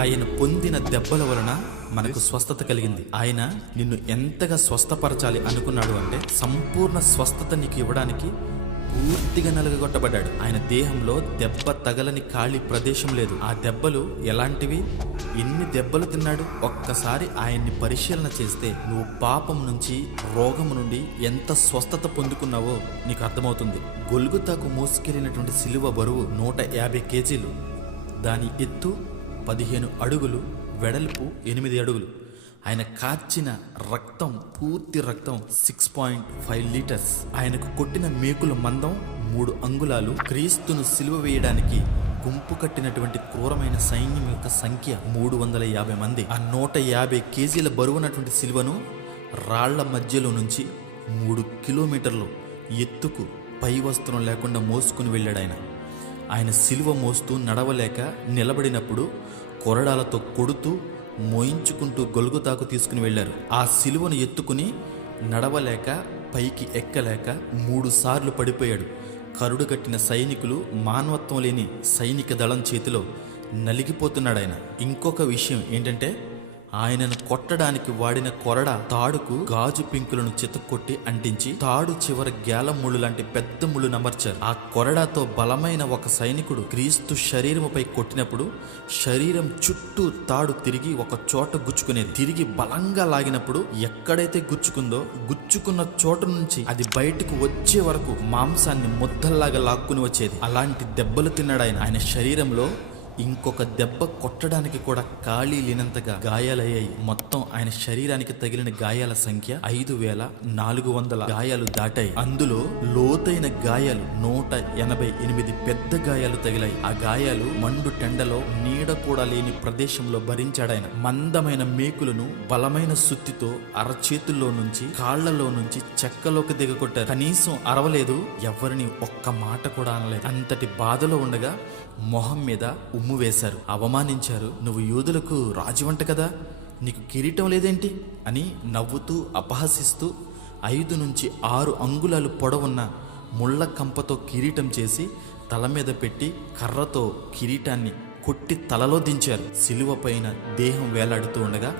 ఆయన పొందిన దెబ్బల వలన మనకు స్వస్థత కలిగింది. ఆయన నిన్ను ఎంతగా స్వస్థపరచాలి అనుకున్నాడు అంటే సంపూర్ణ స్వస్థత నీకు ఇవ్వడానికి పూర్తిగా నలుగగొట్టబడ్డాడు. ఆయన దేహంలో దెబ్బ తగలని ఖాళీ ప్రదేశం లేదు. ఆ దెబ్బలు ఎలాంటివి, ఎన్ని దెబ్బలు తిన్నాడు ఒక్కసారి ఆయన్ని పరిశీలన చేస్తే నువ్వు పాపం నుంచి, రోగం నుండి ఎంత స్వస్థత పొందుకున్నావో నీకు అర్థమవుతుంది. గొల్గుతాకు మోసుకెళ్ళినటువంటి సిలువ బరువు 150 కేజీలు, దాని ఎత్తు 15 అడుగులు, వెడల్పు 8 అడుగులు. ఆయన కార్చిన రక్తం, పూర్తి రక్తం 6.5 లీటర్స్. ఆయనకు కొట్టిన మేకుల మందం 3 అంగుళాలు. క్రీస్తును సిలువ వేయడానికి గుంపు కట్టినటువంటి క్రూరమైన సైన్యం యొక్క సంఖ్య 350 మంది. ఆ 150 కేజీల బరువునటువంటి సిలువను రాళ్ల మధ్యలో నుంచి 3 కిలోమీటర్లు ఎత్తుకు పై వస్త్రం లేకుండా మోసుకుని వెళ్ళాడు. ఆయన సిలువ మోస్తూ నడవలేక నిలబడినప్పుడు కొరడాలతో కొడుతూ మోయించుకుంటూ గొల్గుతాకు తీసుకుని వెళ్ళారు. ఆ సిలువను ఎత్తుకుని నడవలేక, పైకి ఎక్కలేక 3 సార్లు పడిపోయాడు. కరుడు కట్టిన సైనికులు, మానవత్వం లేని సైనిక దళం చేతిలో నలిగిపోతున్నాడు ఆయన. ఇంకొక విషయం ఏంటంటే, ఆయనను కొట్టడానికి వాడిన కొరడ తాడుకు గాజు పింకులను చితక్కొట్టి అంటించి తాడు చివర గేల ముళ్ళు లాంటి పెద్ద ముళ్ళు నమర్చారు. ఆ కొరడాతో బలమైన ఒక సైనికుడు క్రీస్తు శరీరముపై కొట్టినప్పుడు శరీరం చుట్టూ తాడు తిరిగి ఒక చోట గుచ్చుకునేది. తిరిగి బలంగా లాగినప్పుడు ఎక్కడైతే గుచ్చుకుందో గుచ్చుకున్న చోట నుంచి అది బయటకు వచ్చే వరకు మాంసాన్ని ముద్దల్లాగా లాక్కుని వచ్చేది. అలాంటి దెబ్బలు తిన్నాడు ఆయన. ఆయన శరీరంలో ఇంకొక దెబ్బ కొట్టడానికి కూడా ఖాళీ లేనంతగా గాయాలయ్యాయి. మొత్తం ఆయన శరీరానికి తగిలిన గాయాల సంఖ్య 5400 గాయాలు దాటాయి. అందులో లోతైన గాయాలు 188 పెద్ద గాయాలు తగిలాయి. ఆ గాయాలు మండు టెండలో నీడ కూడా లేని ప్రదేశంలో భరించాడాయన. మందమైన మేకులను బలమైన సుత్తితో అరచేతుల్లో నుంచి, కాళ్లలో నుంచి చెక్కలోకి దిగకొట్టారు. కనీసం అరవలేదు, ఎవరిని ఒక్క మాట కూడా అనలేదు. అంతటి బాధలో ఉండగా మొహం మీద ఉమ్ము వేశారు, అవమానించారు. నువ్వు యూదులకు రాజువంట కదా, నీకు కిరీటం లేదేంటి అని నవ్వుతూ అపహసిస్తూ 5 నుంచి 6 అంగుళాలు పొడవున్న ముళ్ళ కంపతో కిరీటం చేసి తల మీద పెట్టి కర్రతో కిరీటాన్ని కొట్టి తలలో దించారు. సిలువ పైన దేహం వేలాడుతూ ఉండగా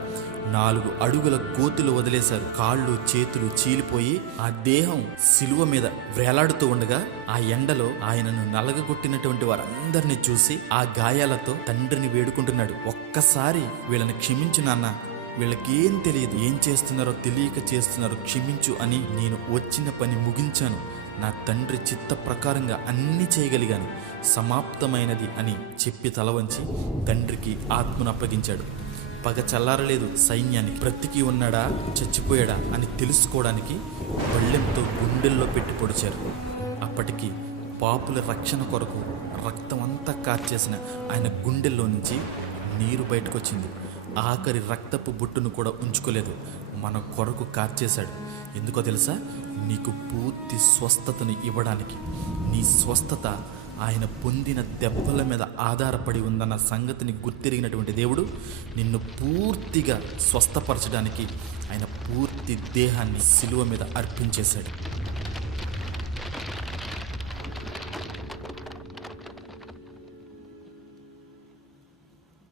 4 అడుగుల గోతులు వదిలేశారు. కాళ్ళు చేతులు చీలిపోయి ఆ దేహం సిలువ మీద వేలాడుతూ ఉండగా ఆ ఎండలో ఆయనను నలగగొట్టినటువంటి వారందరినీ చూసి ఆ గాయాలతో తండ్రిని వేడుకుంటున్నాడు. ఒక్కసారి వీళ్ళని క్షమించు నాన్న, వీళ్ళకేం తెలియదు, ఏం చేస్తున్నారో తెలియక చేస్తున్నారు, క్షమించు అని. నేను వచ్చిన పని ముగించాను, నా తండ్రి చిత్త ప్రకారంగా అన్నీ చేయగలిగాను, సమాప్తమైనది అని చెప్పి తల వంచి తండ్రికి ఆత్మను అప్పగించాడు. పగ చల్లారలేదు సైన్యానికి. బ్రతికి ఉన్నాడా చచ్చిపోయాడా అని తెలుసుకోవడానికి బళ్ళెంతో గుండెల్లో పెట్టి పొడిచారు. అప్పటికి పాపుల రక్షణ కొరకు రక్తం అంతా కార్చేసిన ఆయన గుండెల్లో నుంచి నీరు బయటకొచ్చింది. ఆఖరి రక్తపు బొట్టును కూడా ఉంచుకోలేదు, మన కొరకు కార్చేశాడు. ఎందుకో తెలుసా? నీకు పూర్తి స్వస్థతను ఇవ్వడానికి. నీ స్వస్థత ఆయన పొందిన దెబ్బల మీద ఆధారపడి ఉందన్న సంగతిని గుర్తిరిగినటువంటి దేవుడు నిన్ను పూర్తిగా స్వస్థపరచడానికి ఆయన పూర్తి దేహాన్ని సిలువ మీద అర్పించేశాడు.